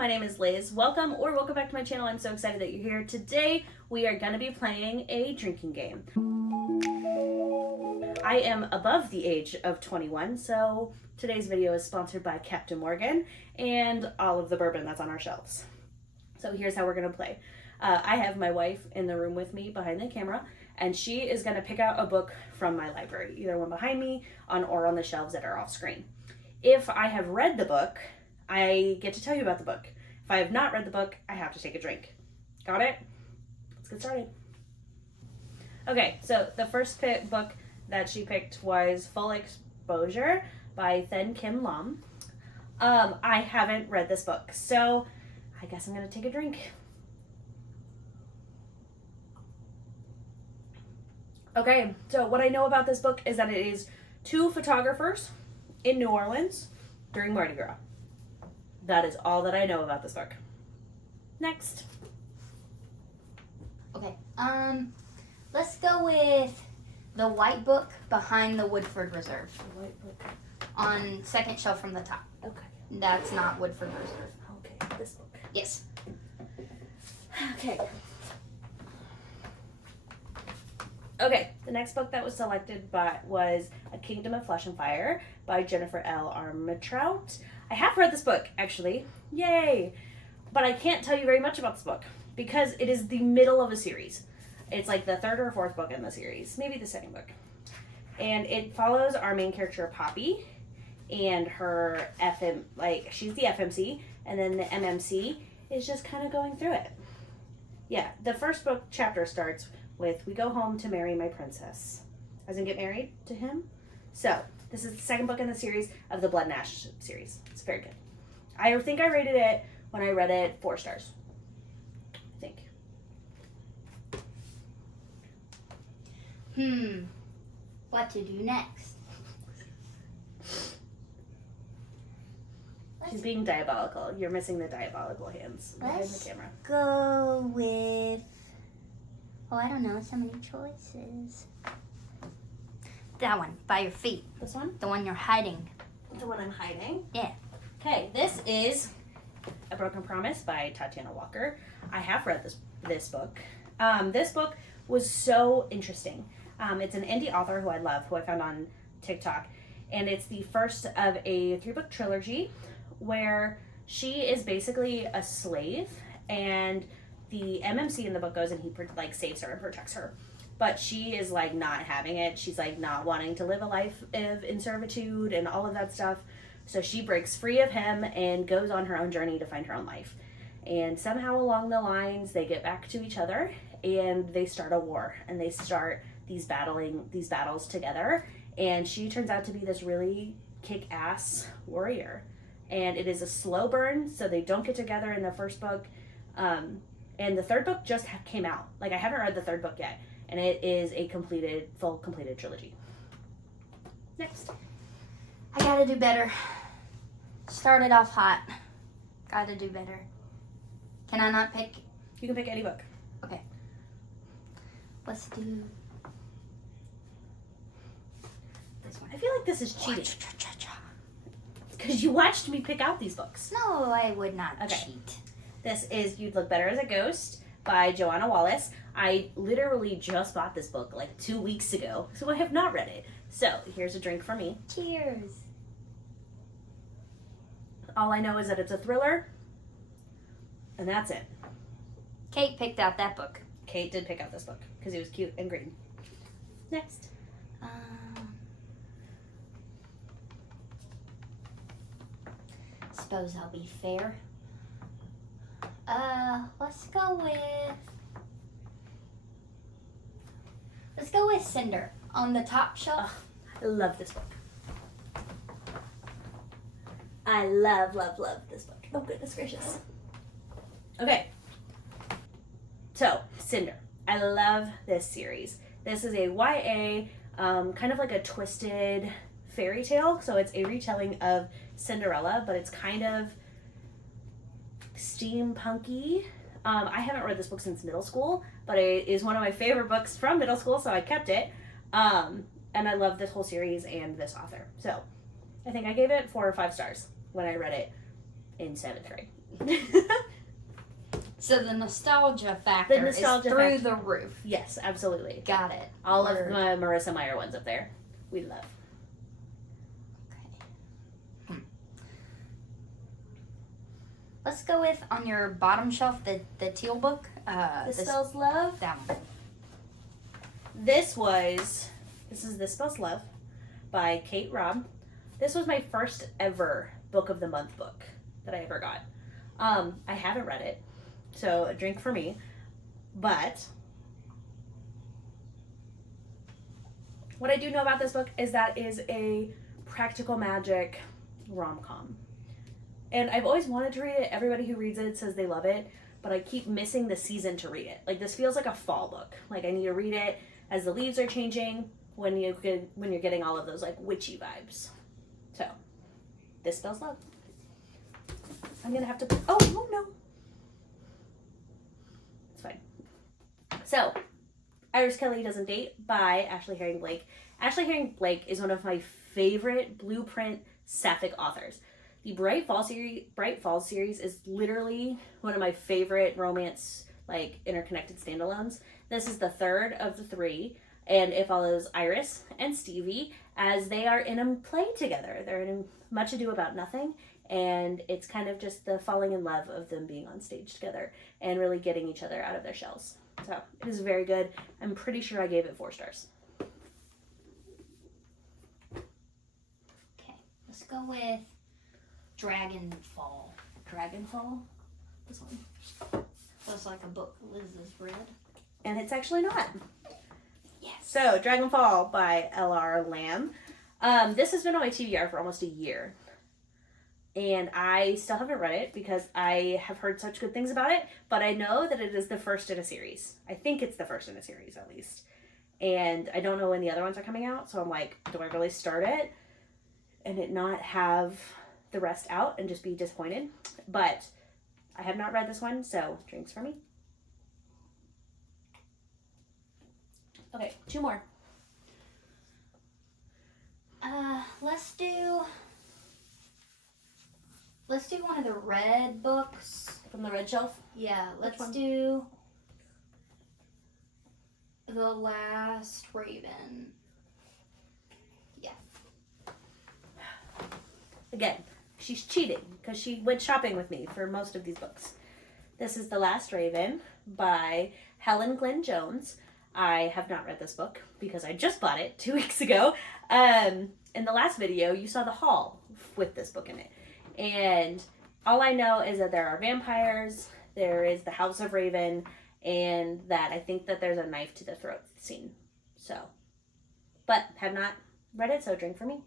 my name is Liz. Welcome back to my channel. I'm so excited that you're here. Today we are going to be playing a drinking game. I am above the age of 21, so today's video is sponsored by Captain Morgan and all of the bourbon that's on our shelves. So here's how we're going to play. I have my wife in the room with me behind the camera, and she is going to pick out a book from my library, either one behind me or on the shelves that are off screen. If I have read the book, I get to tell you about the book. If I have not read the book, I have to take a drink. Got it? Let's get started. Okay, so the first book that she picked was Full Exposure by Then Kim Lam. I haven't read this book, so I guess I'm going to take a drink. Okay, so what I know about this book is that it is two photographers in New Orleans during Mardi Gras. That is all that I know about this book. Next. Okay, let's go with The White Book Behind the Woodford Reserve. The White Book. On second shelf from the top. Okay. That's not Woodford Reserve. Okay, this book. Yes. Okay. Okay, the next book that was selected was A Kingdom of Flesh and Fire by Jennifer L. Armentrout. I have read this book, actually. Yay! But I can't tell you very much about this book because it is the middle of a series. It's like the third or fourth book in the series, maybe the second book. And it follows our main character, Poppy, and her she's the FMC, and then the MMC is just kind of going through it. Yeah, the first book chapter starts with, we go home to marry my princess. As in get married to him. So, this is the second book in the series of the Blood and Ash series. It's very good. I think I rated it, when I read it, 4 stars. I think. What to do next? She's being diabolical. You're missing the diabolical hands behind the camera. Go with... Oh, I don't know. So many choices. That one, by your feet. This one? The one you're hiding. The one I'm hiding? Yeah. Okay, this is A Broken Promise by Tatiana Walker. I have read this book. This book was so interesting. It's an indie author who I love, who I found on TikTok. And it's the first of a 3-book trilogy where she is basically a slave, and the MMC in the book goes and he saves her and protects her. But she is not having it. She's not wanting to live a life in servitude and all of that stuff. So she breaks free of him and goes on her own journey to find her own life. And somehow along the lines, they get back to each other and they start a war, and they start these battles together. And she turns out to be this really kick-ass warrior. And it is a slow burn, so they don't get together in the first book. And the third book just came out. I haven't read the third book yet. And it is a full completed trilogy. Next. I gotta do better. Started off hot. Gotta do better. Can I not pick? You can pick any book. Okay. Let's do this one. I feel like this is cheating. Because you watched me pick out these books. No, I would not Okay. cheat. This is You'd Look Better as a Ghost by Joanna Wallace. I literally just bought this book 2 weeks ago, so I have not read it. So here's a drink for me. Cheers. All I know is that it's a thriller, and that's it. Kate picked out that book. Kate did pick out this book because it was cute and green. Next. Suppose I'll be fair. Let's go with Cinder on the top shelf. I love this book. I love this book. Oh, goodness gracious. Okay. So, Cinder. I love this series. This is a YA, kind of like a twisted fairy tale. So it's a retelling of Cinderella, but it's kind of steampunky. I haven't read this book since middle school, but it is one of my favorite books from middle school, so I kept it. And I love this whole series and this author. So I think I gave it 4 or 5 stars when I read it in 7th grade. So the nostalgia factor is through the roof. Yes, absolutely. Got it. All of the Marissa Meyer ones up there. We love. Okay. Let's go with, on your bottom shelf, the teal book. This Spells Love. That one. This is This Spells Love by Kate Robb. This was my first ever Book of the Month book that I ever got. I haven't read it, so a drink for me. But what I do know about this book is that it is a practical magic rom-com. And I've always wanted to read it. Everybody who reads it says they love it, but I keep missing the season to read it. Like, this feels like a fall book. Like, I need to read it as the leaves are changing, when you're getting all of those like witchy vibes. So, This Spells Love. I'm gonna have to. Oh no. It's fine. So, Iris Kelly Doesn't Date by Ashley Herring Blake. Ashley Herring Blake is one of my favorite blueprint sapphic authors. The Bright Falls series is literally one of my favorite romance, like, interconnected standalones. This is the third of the three, and it follows Iris and Stevie as they are in a play together. They're in Much Ado About Nothing, and it's kind of just the falling in love of them being on stage together and really getting each other out of their shells. So, it is very good. I'm pretty sure I gave it 4 stars. Okay, let's go with Dragonfall. Dragonfall? This one. Looks like a book Liz has read. And it's actually not. Yes. So, Dragonfall by L.R. Lamb. This has been on my TBR for almost a year. And I still haven't read it because I have heard such good things about it. But I know that it is the first in a series. I think it's the first in a series, at least. And I don't know when the other ones are coming out. So I'm like, do I really start it and it not have the rest out and just be disappointed? But I have not read this one, so drinks for me. Okay, 2 more. Let's do one of the red books. From the red shelf? Yeah, let's do The Last Raven. Yeah. Again, she's cheating because she went shopping with me for most of these books. This is The Last Raven by Helen Glenn Jones. I have not read this book because I just bought it 2 weeks ago. In the last video, you saw the haul with this book in it. And all I know is that there are vampires, there is the House of Raven, and that I think that there's a knife to the throat scene. So, but have not read it, so drink for me.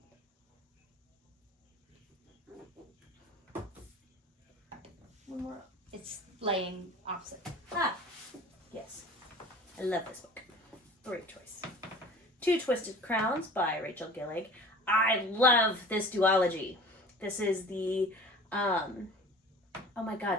One more. It's laying opposite. Ah, yes. I love this book. Great choice. Two Twisted Crowns by Rachel Gillig. I love this duology. This is the, the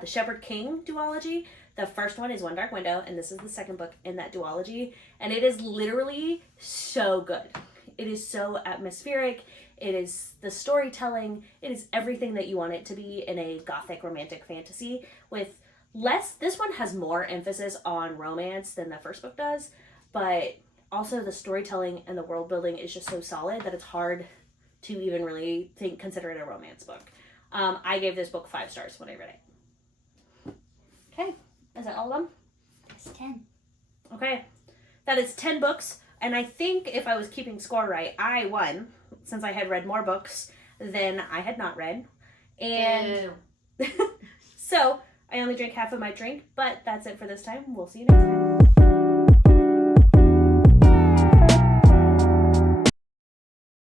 Shepherd King duology. The first one is One Dark Window, and this is the second book in that duology. And it is literally so good. It is so atmospheric. It is the storytelling. It is everything that you want it to be in a gothic romantic fantasy with less. This one has more emphasis on romance than the first book does, but also the storytelling and the world building is just so solid that it's hard to even really consider it a romance book. I gave this book 5 stars when I read it. Okay, is that all of them? It's 10. Okay, that is 10 books, and I think if I was keeping score right, I won, since I had read more books than I had not read. And so, I only drank half of my drink, but that's it for this time. We'll see you next time.